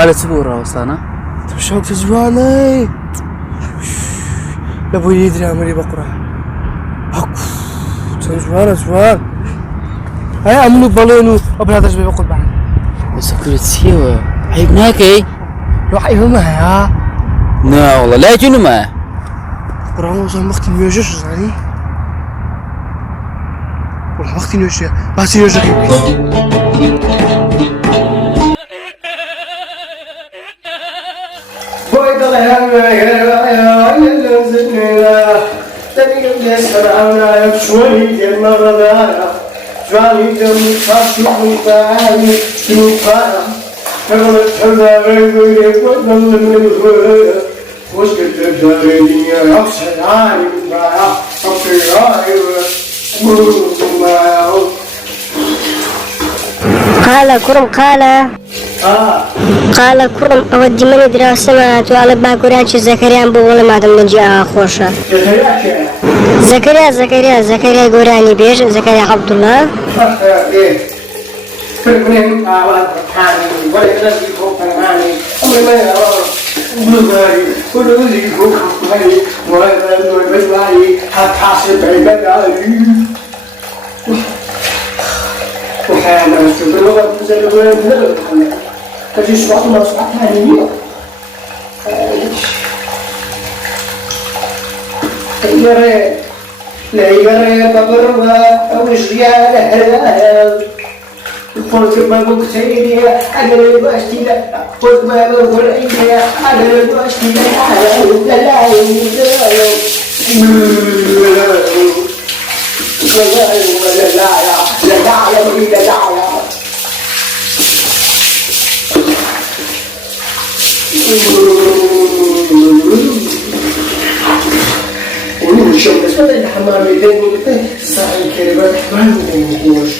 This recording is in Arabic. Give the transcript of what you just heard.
خالد سبورة وصانا تمشون تزواني لابو يدري عمري بقرا تزوان زوان هاي عملوا بالونو ابن هذا جبي بقول بعد سكرت سيوا عيبناك ايه روح ايهم ها لا والله لا جنو ما قرا وصل مختي ميوجش زاني والله مختي نوش بس يوجك قال كرم قال كرم أودي من دراسات وعلى باكوراتش زكريا بقول ما دام نجي خوشة زكريا قراني بيش زكريا عبد الله وحانا في اللغة الجزائرية بلغة كتجي صوت ما صوت ثاني لا يقرأ بقربة أو رجليها لها قلت ما قلت لي أنا الباشتي لا قلت ما قلت لي أنا الباشتي شوف بس بدل الحمام يدين صاحي كلمة ما نقولش